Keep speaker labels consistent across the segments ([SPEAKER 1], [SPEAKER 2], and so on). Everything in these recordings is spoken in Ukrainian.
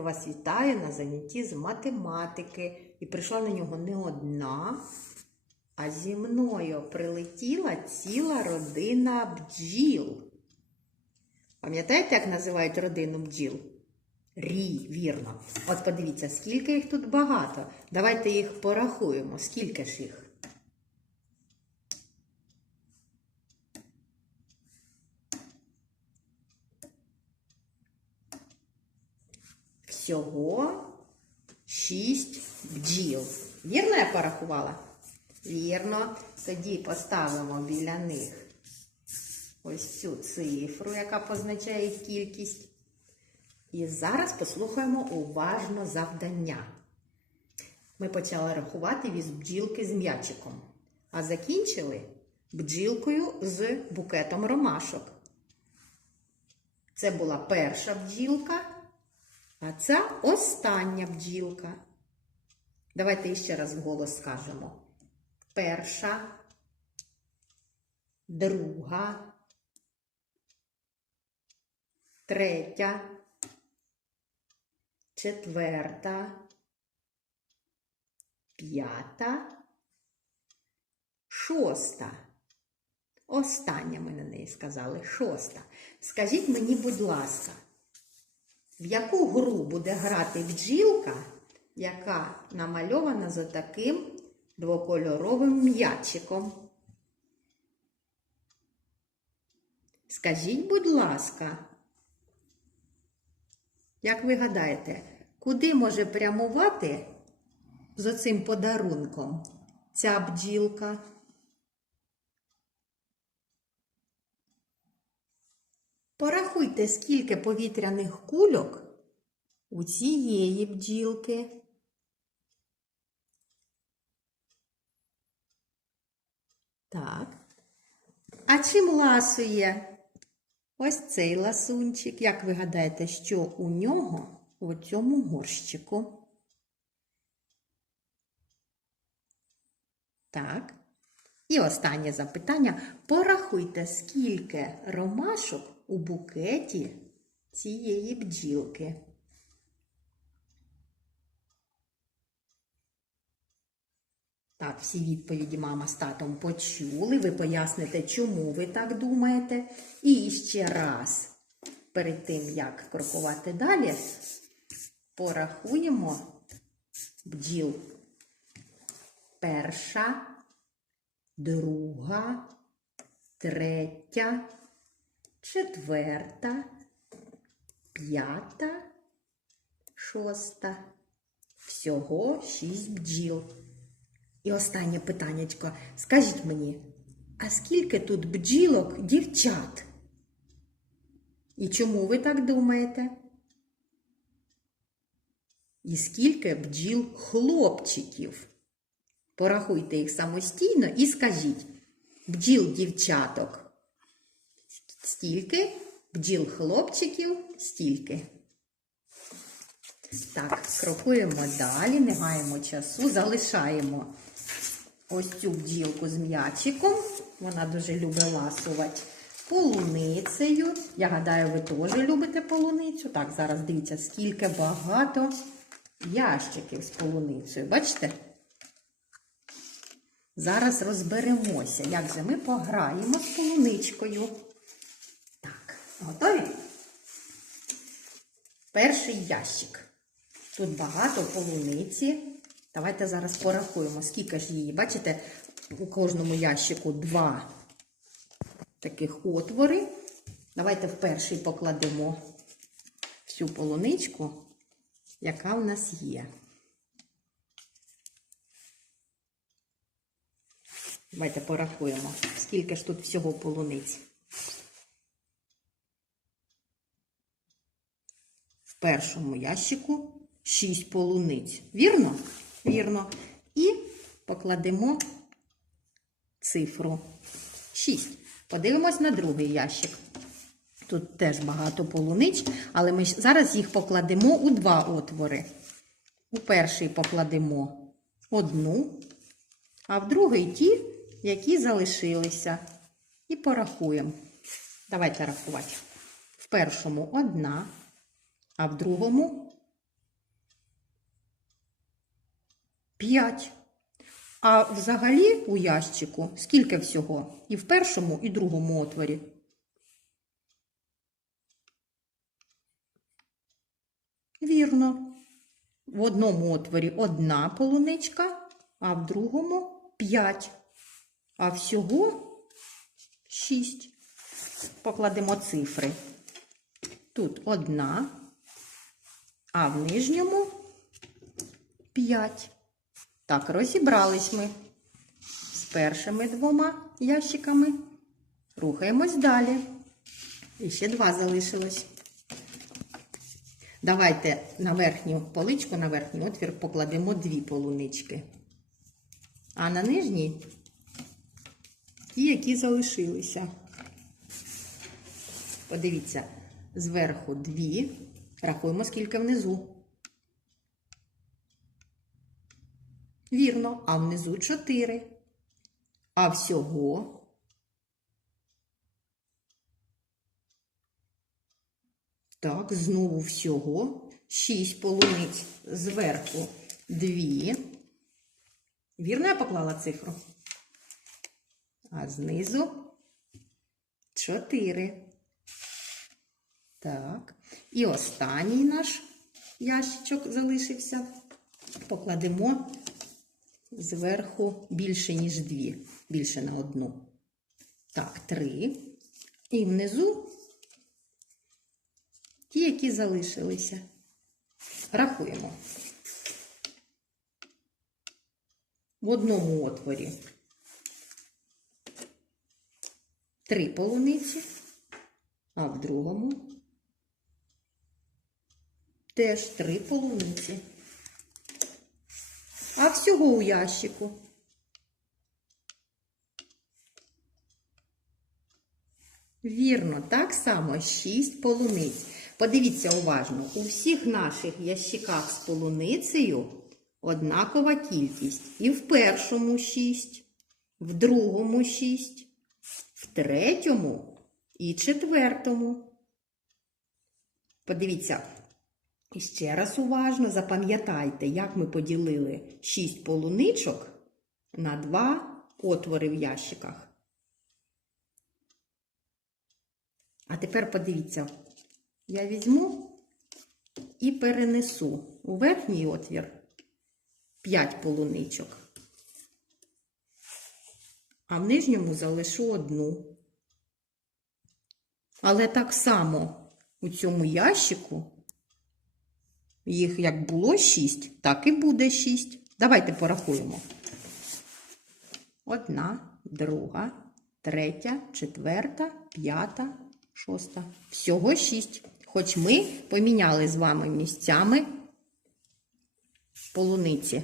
[SPEAKER 1] Сьогодні вас вітаю на занятті з математики. І прийшла на нього не одна, а зі мною прилетіла ціла родина бджіл. Пам'ятаєте, як називають родину бджіл? Рій, вірно. От подивіться, скільки їх тут багато. Давайте їх порахуємо. Скільки ж їх? Всього шість бджіл. Вірно я порахувала? Вірно. Тоді поставимо біля них ось цю цифру, яка позначає кількість. І зараз послухаємо уважно завдання. Ми почали рахувати від бджілки з м'ячиком, а закінчили бджілкою з букетом ромашок. Це була перша бджілка, а це остання бджілка. Давайте ще раз вголос скажемо. Перша, друга, третя, четверта, п'ята, шоста. Остання ми на неї сказали шоста. Скажіть мені, будь ласка, в яку гру буде грати бджілка, яка намальована з отаким двокольоровим м'ячиком? Скажіть, будь ласка, як ви гадаєте, куди може прямувати з оцим подарунком ця бджілка? Порахуйте, скільки повітряних кульок у цієї бджілки. Так. А чим ласує ось цей ласунчик? Як ви гадаєте, що у нього у цьому горщику? Так. І останнє запитання. Порахуйте, скільки ромашок у букеті цієї бджілки. Так, всі відповіді мама з татом почули. Ви поясните, чому ви так думаєте. І ще раз, перед тим, як крокувати далі, порахуємо бджіл. Перша, друга, третя, четверта, п'ята, шоста. Всього шість бджіл. І останнє питаннячко. Скажіть мені, а скільки тут бджілок дівчат? І чому ви так думаєте? І скільки бджіл хлопчиків? Порахуйте їх самостійно і скажіть. Бджіл дівчаток. Стільки, бджіл хлопчиків стільки. Так, крокуємо далі, не маємо часу, залишаємо ось цю бджілку з м'ячиком. Вона дуже любить ласувати полуницею. Я гадаю, ви теж любите полуницю. Так, зараз дивіться, скільки багато ящиків з полуницею. Бачите? Зараз розберемося, як же ми пограємо з полуничкою. Готові? Перший ящик. Тут багато полуниці. Давайте зараз порахуємо, скільки ж її. Бачите, у кожному ящику два таких отвори. Давайте в перший покладемо всю полуничку, яка в нас є. Давайте порахуємо, скільки ж тут всього полуниць. Першому ящику 6 полуниць. Вірно? Вірно. І покладемо цифру 6. Подивимось на другий ящик. Тут теж багато полуниць, але ми зараз їх покладемо у два отвори. У перший покладемо одну, а в другий ті, які залишилися. І порахуємо. Давайте рахувати. В першому одна, а в другому 5. А взагалі у ящику скільки всього? І в першому, і другому отворі. Вірно. В одному отворі одна полуничка, а в другому 5. А всього 6. Покладемо цифри. Тут одна, а в нижньому 5. Так, розібрались ми з першими двома ящиками. Рухаємось далі. І ще два залишилось. Давайте на верхню поличку, на верхній отвір покладемо дві полунички. А на нижній ті, які залишилися. Подивіться, зверху дві. Рахуємо, скільки внизу. Вірно, а внизу чотири. А всього Так, знову всього шість полуниць зверху дві. Вірно я поклала цифру? А знизу чотири. Так. І останній наш ящичок залишився. Покладемо зверху більше, ніж дві. Більше на одну. Так, три. І внизу ті, які залишилися. Рахуємо. В одному отворі три полуниці, а в другому теж три полуниці. А всього у ящику. Вірно, так само 6 полуниць. Подивіться уважно, у всіх наших ящиках з полуницею однакова кількість. І в першому 6, в другому 6, в третьому і четвертому. Подивіться, і ще раз уважно запам'ятайте, як ми поділили 6 полуничок на 2 отвори в ящиках. А тепер подивіться, я візьму і перенесу у верхній отвір 5 полуничок, а в нижньому залишу одну. Але так само у цьому ящику їх як було 6, так і буде 6. Давайте порахуємо. Одна, друга, третя, четверта, п'ята, шоста. Всього шість. Хоч ми поміняли з вами місцями полуниці.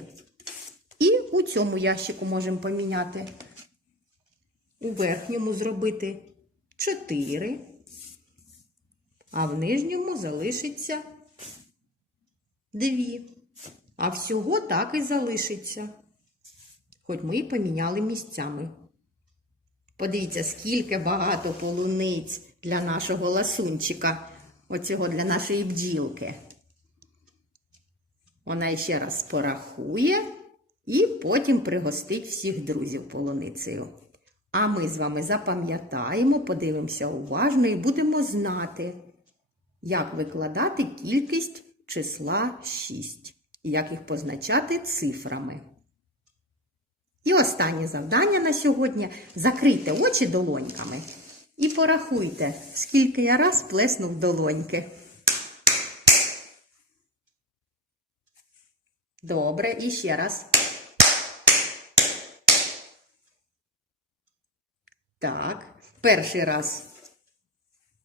[SPEAKER 1] І у цьому ящику можемо поміняти. У верхньому зробити 4, а в нижньому залишиться 2. А всього так і залишиться. Хоч ми і поміняли місцями. Подивіться, скільки багато полуниць для нашого ласунчика, оцього для нашої бджілки. Вона ще раз порахує і потім пригостить всіх друзів полуницею. А ми з вами запам'ятаємо, подивимося уважно і будемо знати, як викладати кількість числа 6 і як їх позначати цифрами. І останнє завдання на сьогодні закрийте очі долоньками і порахуйте, скільки я раз плеснув долоньки. Добре, і ще раз. Так, перший раз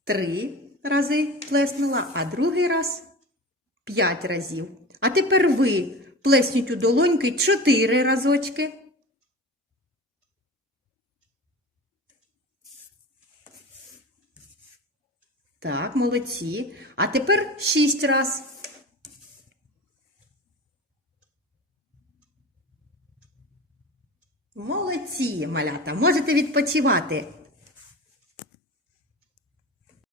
[SPEAKER 1] три рази плеснула, а другий раз п'ять разів. А тепер ви плесніть у долоньки чотири разочки. Так, молодці. А тепер шість раз. Молодці, малята, можете відпочивати.